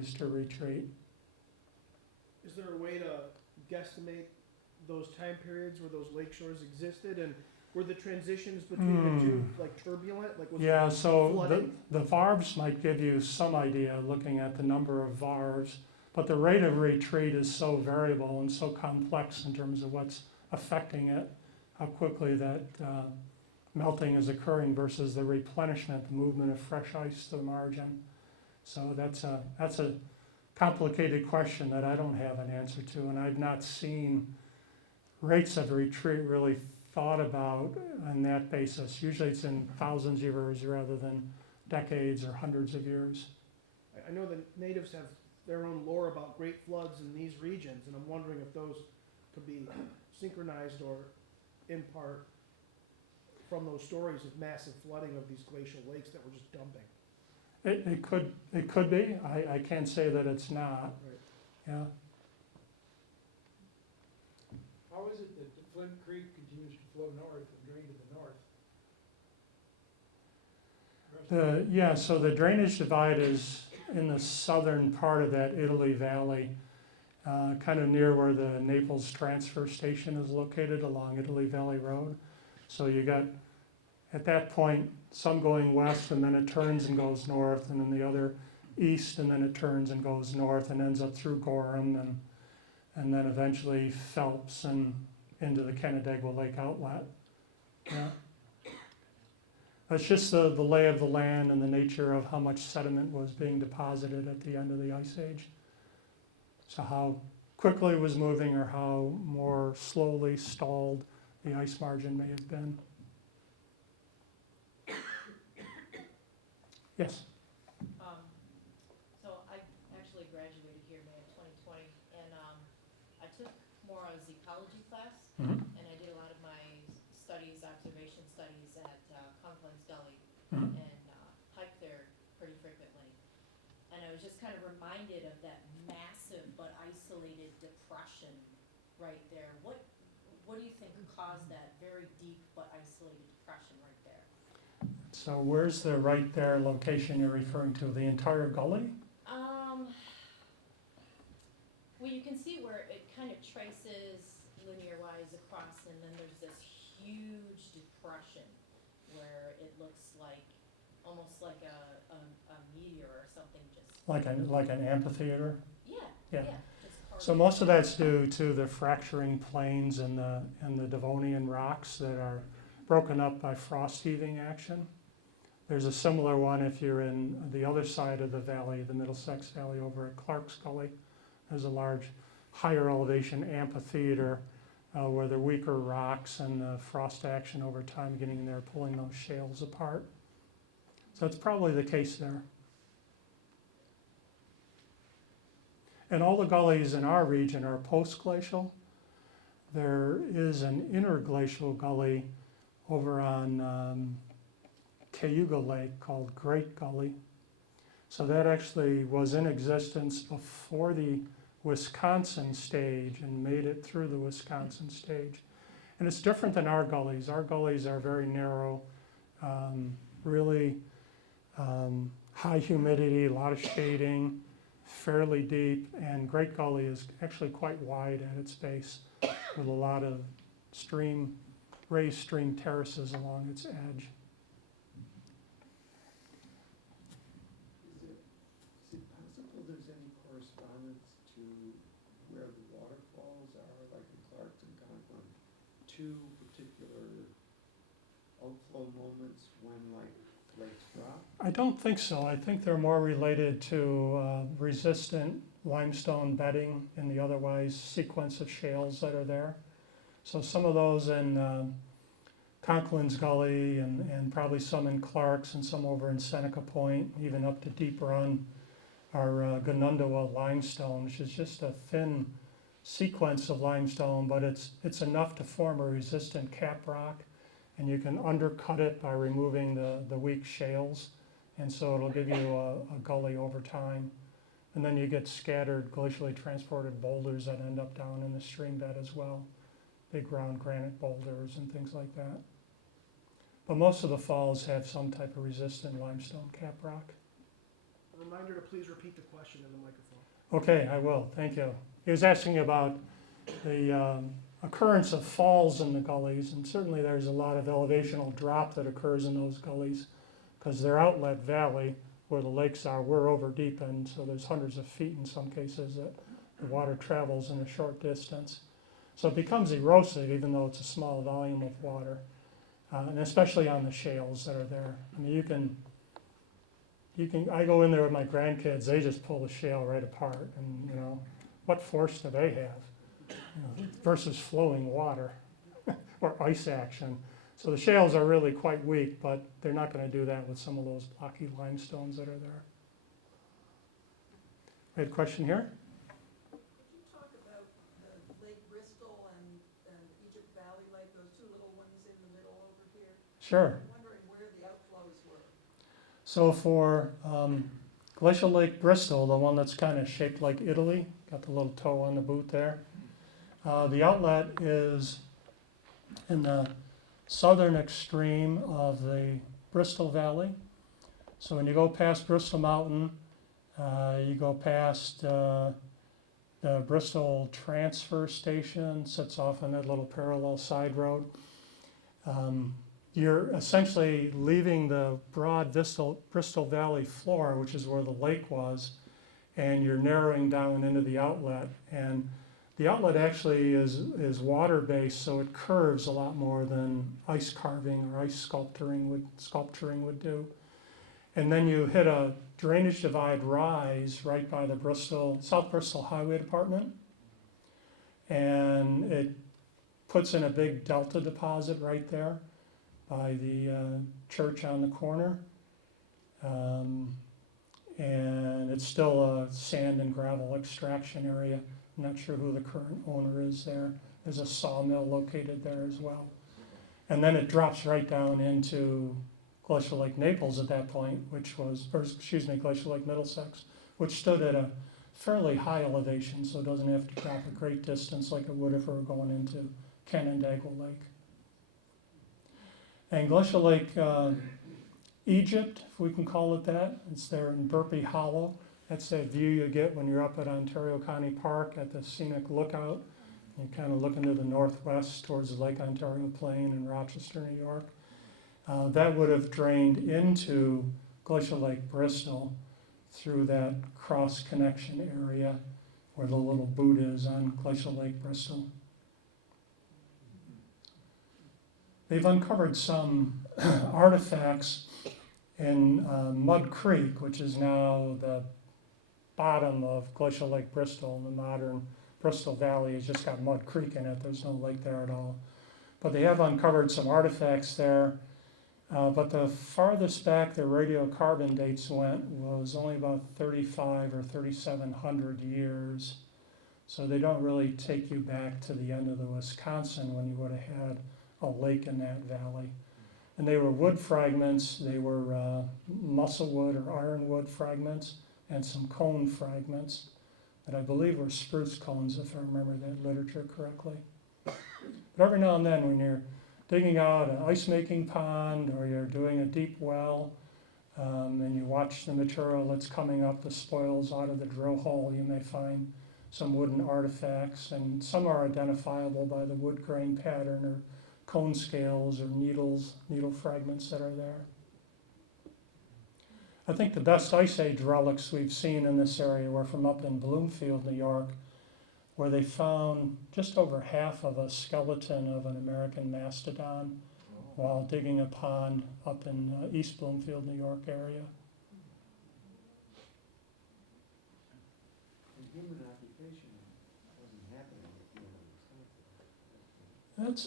continues to retreat. Is there a way to guesstimate those time periods where those lake shores existed, and were the transitions between the two like turbulent? Like was Yeah, it so flooding? the VARVs might give you some idea looking at the number of VARVs, but the rate of retreat is so variable and so complex in terms of what's affecting it, how quickly that melting is occurring versus the replenishment, the movement of fresh ice to the margin. So that's a complicated question that I don't have an answer to, and I've not seen rates of retreat really thought about on that basis. Usually it's in thousands of years rather than decades or hundreds of years. I know the natives have their own lore about great floods in these regions, and I'm wondering if those could be synchronized or in part from those stories of massive flooding of these glacial lakes that were just dumping. It could be. I can't say that it's not. Right. Yeah. How is it that the Flint Creek continues to flow north and drain to the north? Yeah, so the drainage divide is in the southern part of that Italy Valley, kind of near where the Naples transfer station is located along Italy Valley Road. So you got, at that point, some going west and then it turns and goes north, and then the other east and then it turns and goes north and ends up through Gorham and then eventually Phelps and into the Canandaigua Lake outlet. Yeah. It's just the lay of the land and the nature of how much sediment was being deposited at the end of the Ice Age. So how quickly it was moving or how more slowly stalled the ice margin may have been. Yes? So I actually graduated here May of 2020, and I took more of a ecology class, Mm-hmm. and I did a lot of my studies, observation studies at Conklin's Gully, Mm-hmm. and hiked there pretty frequently. And I was just kind of reminded of that massive but isolated depression right there. What do you think caused that very deep but isolated depression right there? So where's the right there location you're referring to? The entire gully? Well, you can see where it kind of traces linear-wise across, and then there's this huge depression where it looks like, almost like a meteor or something just. Like an amphitheater? Yeah, Yeah. just carved So most of that's due to the fracturing plains and the Devonian rocks that are broken up by frost heaving action. There's a similar one if you're in the other side of the valley, the Middlesex Valley over at Clark's Gully. There's a large higher elevation amphitheater where the weaker rocks and the frost action over time getting in there pulling those shales apart. So it's probably the case there. And all the gullies in our region are post-glacial. There is an interglacial gully over on Cayuga Lake called Great Gully. So that actually was in existence before the Wisconsin stage and made it through the Wisconsin stage. And it's different than our gullies. Our gullies are very narrow, really high humidity, a lot of shading, fairly deep, and Great Gully is actually quite wide at its base with a lot of raised stream terraces along its edge. Is it possible there's any correspondence to where the waterfalls are, like in Clark's and Conklin, two particular outflow moments when lakes drop? I don't think so. I think they're more related to resistant limestone bedding in the otherwise sequence of shales that are there. So some of those in Conklin's Gully and probably some in Clark's and some over in Seneca Point, even up to Deep Run, are Canandaigua limestone, which is just a thin sequence of limestone, but it's enough to form a resistant cap rock, and you can undercut it by removing the weak shales, and so it'll give you a gully over time. And then you get scattered glacially transported boulders that end up down in the stream bed as well, big round granite boulders and things like that. But most of the falls have some type of resistant limestone cap rock. reminder to please repeat the question in the microphone. Okay, I will, thank you. He was asking about the occurrence of falls in the gullies, and certainly there's a lot of elevational drop that occurs in those gullies because they're outlet valley where the lakes are. We're over deep end, so there's hundreds of feet in some cases that the water travels in a short distance. So it becomes erosive even though it's a small volume of water, and especially on the shales that are there. I mean, I go in there with my grandkids, they just pull the shale right apart, and you know, what force do they have, you know, versus flowing water or ice action. So the shales are really quite weak, but they're not going to do that with some of those blocky limestones that are there. We had a question here? Could you talk about Lake Bristol and Egypt Valley Lake, those two little ones in the middle over here? Sure. I'm wondering where the outflows were. So for Glacial Lake Bristol, the one that's kind of shaped like Italy, got the little toe on the boot there, the outlet is in the southern extreme of the Bristol Valley. So when you go past Bristol Mountain, you go past the Bristol Transfer Station, sits off on that little parallel side road. You're essentially leaving the broad Bristol Valley floor, which is where the lake was, and you're narrowing down into the outlet. And the outlet actually is water-based, so it curves a lot more than ice carving or ice sculpturing would do. And then you hit a drainage divide rise right by the South Bristol Highway Department, and it puts in a big delta deposit right there by the church on the corner. And it's still a sand and gravel extraction area. I'm not sure who the current owner is there. There's a sawmill located there as well. And then it drops right down into Glacial Lake Naples at that point, Glacial Lake Middlesex, which stood at a fairly high elevation, so it doesn't have to drop a great distance like it would if it were going into Canandaigua Lake. And Glacial Lake Egypt, if we can call it that, it's there in Burpee Hollow. That's that view you get when you're up at Ontario County Park at the scenic lookout. You kind of look into the northwest towards the Lake Ontario Plain in Rochester, New York. That would have drained into Glacial Lake Bristol through that cross connection area where the little boot is on Glacial Lake Bristol. They've uncovered some artifacts in Mud Creek, which is now the bottom of Glacial Lake Bristol. The modern Bristol Valley has just got Mud Creek in it. There's no lake there at all. But they have uncovered some artifacts there. But the farthest back their radiocarbon dates went was only about 35 or 3,700 years. So they don't really take you back to the end of the Wisconsin when you would have had a lake in that valley. And they were wood fragments. They were musclewood or ironwood fragments and some cone fragments that I believe were spruce cones, if I remember that literature correctly. But every now and then when you're digging out an ice-making pond or you're doing a deep well and you watch the material that's coming up, the spoils out of the drill hole, you may find some wooden artifacts, and some are identifiable by the wood grain pattern or cone scales or needle fragments that are there. I think the best Ice Age relics we've seen in this area were from up in Bloomfield, New York, where they found just over half of a skeleton of an American mastodon while digging a pond up in East Bloomfield, New York area. And human occupation wasn't happening at the end of the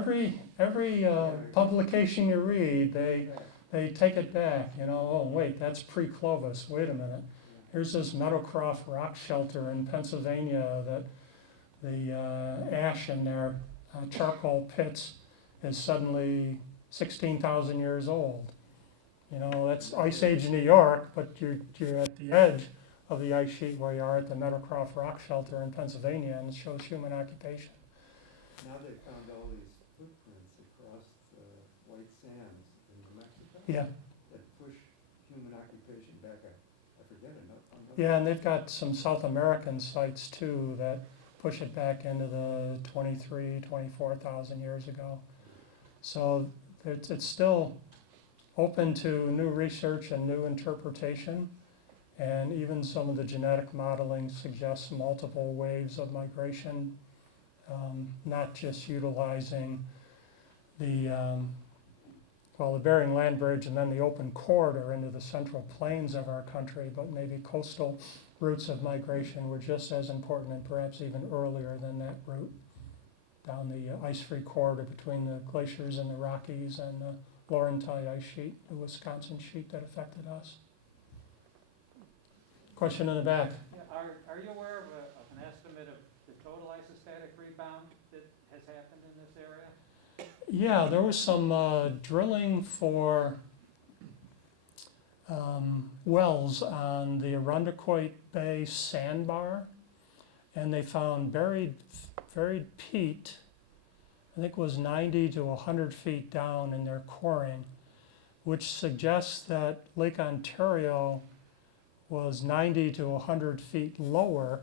century. Every publication you read, they take it back. Oh wait, that's pre-Clovis. Wait a minute. Here's this Meadowcroft rock shelter in Pennsylvania that the ash in their charcoal pits is suddenly 16,000 years old. That's Ice Age New York, but you're at the edge of the ice sheet where you are at the Meadowcroft rock shelter in Pennsylvania, and it shows human occupation. Now they found all these footprints across the white sands in New Mexico Yeah. that push human occupation Yeah, and they've got some South American sites too that push it back into the 24,000 years ago. So it's still open to new research and new interpretation. And even some of the genetic modeling suggests multiple waves of migration, not just utilizing the the Bering Land Bridge and then the open corridor into the central plains of our country, but maybe coastal routes of migration were just as important and perhaps even earlier than that route down the ice-free corridor between the glaciers and the Rockies and the Laurentide ice sheet, the Wisconsin sheet that affected us. Question in the back. Yeah, are you aware of an estimate of the total isostatic rebound that has happened in this area? Yeah, there was some drilling for wells on the Arundecoit Bay sandbar, and they found buried peat, I think it was 90 to 100 feet down in their coring, which suggests that Lake Ontario was 90 to 100 feet lower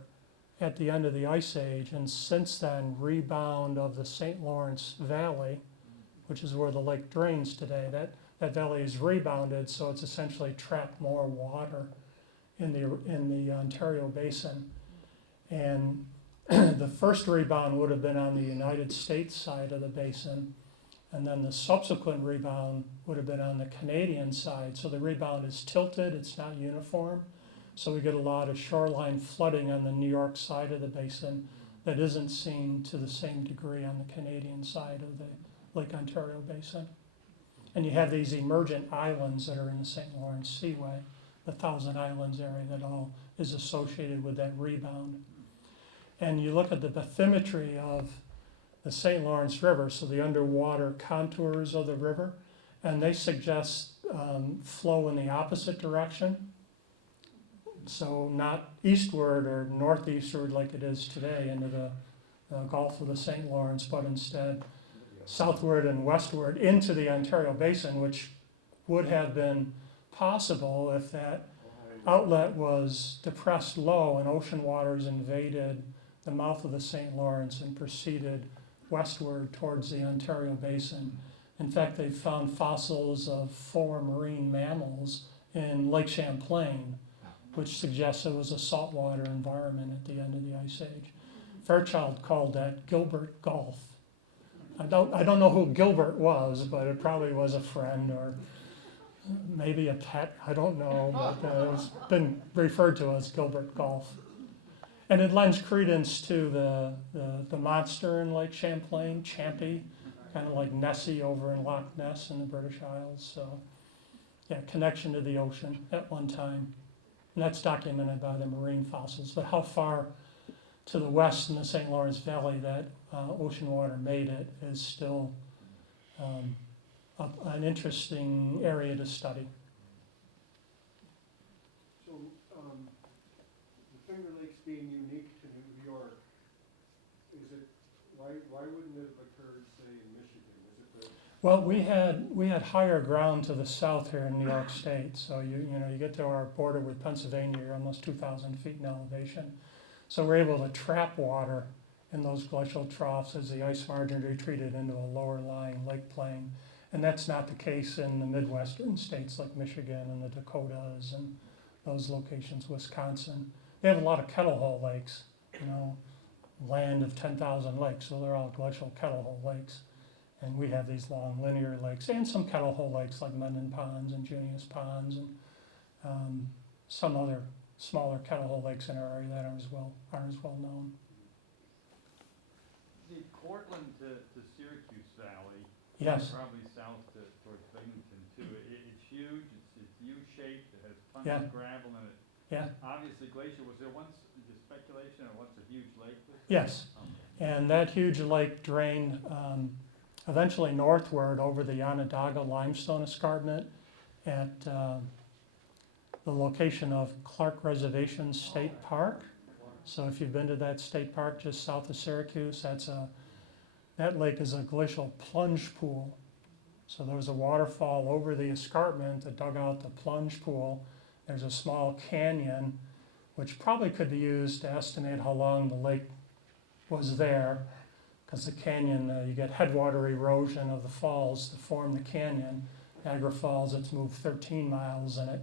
at the end of the Ice Age, and since then, rebound of the St. Lawrence Valley, which is where the lake drains today, that valley is rebounded, so it's essentially trapped more water in the Ontario basin. And the first rebound would have been on the United States side of the basin, and then the subsequent rebound would have been on the Canadian side. So the rebound is tilted, it's not uniform. So we get a lot of shoreline flooding on the New York side of the basin that isn't seen to the same degree on the Canadian side of the Lake Ontario basin. And you have these emergent islands that are in the St. Lawrence Seaway, the Thousand Islands area that all is associated with that rebound. And you look at the bathymetry of the St. Lawrence River, so the underwater contours of the river, and they suggest flow in the opposite direction. So not eastward or northeastward like it is today into the Gulf of the St. Lawrence, but instead southward and westward into the Ontario Basin, which would have been possible if that outlet was depressed low and ocean waters invaded the mouth of the St. Lawrence and proceeded westward towards the Ontario Basin. In fact, they found fossils of 4 marine mammals in Lake Champlain, which suggests it was a saltwater environment at the end of the Ice Age. Fairchild called that Gilbert Gulf. I don't know who Gilbert was, but it probably was a friend or maybe a pet, I don't know, but it's been referred to as Gilbert Gulf. And it lends credence to the monster in Lake Champlain, Champy, kind of like Nessie over in Loch Ness in the British Isles. So yeah, connection to the ocean at one time. And that's documented by the marine fossils. But how far to the west in the St. Lawrence Valley that ocean water made it is still an interesting area to study. So, the Finger Lakes being unique to New York, is it, why wouldn't it have occurred, say, in Michigan? Is it the Well, we had higher ground to the south here in New York State. So you get to our border with Pennsylvania, you're almost 2,000 feet in elevation. So we're able to trap water in those glacial troughs as the ice margin retreated into a lower lying lake plain. And that's not the case in the Midwestern states like Michigan and the Dakotas and those locations, Wisconsin. They have a lot of kettle hole lakes, land of 10,000 lakes, so they're all glacial kettle hole lakes. And we have these long linear lakes and some kettle hole lakes like Mendon Ponds and Junius Ponds and some other smaller kettle hole lakes in our area that aren't as well known. The Cortland to Syracuse Valley, Yes. probably south towards Binghamton too. It's huge. It's U-shaped. It has tons Yeah. of gravel in it. Yeah. Obviously, glacier. Was there once the speculation of what's a huge lake? Yes. And that huge lake drained eventually northward over the Onondaga limestone escarpment at the location of Clark Reservation State Park. So if you've been to that state park just south of Syracuse, that lake is a glacial plunge pool. So there was a waterfall over the escarpment that dug out the plunge pool. There's a small canyon which probably could be used to estimate how long the lake was there, because the canyon, you get headwater erosion of the falls to form the canyon. Niagara Falls, it's moved 13 miles, and at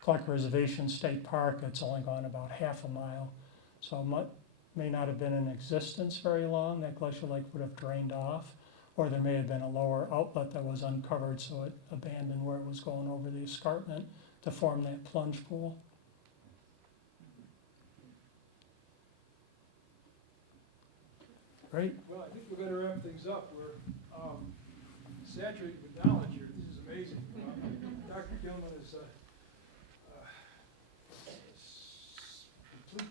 Clark Reservation State Park, it's only gone about half a mile. So it may not have been in existence very long, that glacial lake would have drained off, or there may have been a lower outlet that was uncovered, so it abandoned where it was going over the escarpment to form that plunge pool. Great. Well, I think we better wrap things up. We're saturated with knowledge here. This is amazing. Dr. Gilman is complete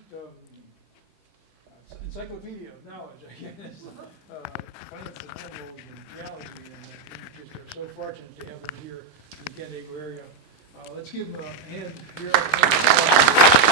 encyclopedia of knowledge, I guess. Plants and animals and geology, and we just are so fortunate to have him here in the Canandaigua area. Let's give him a hand here.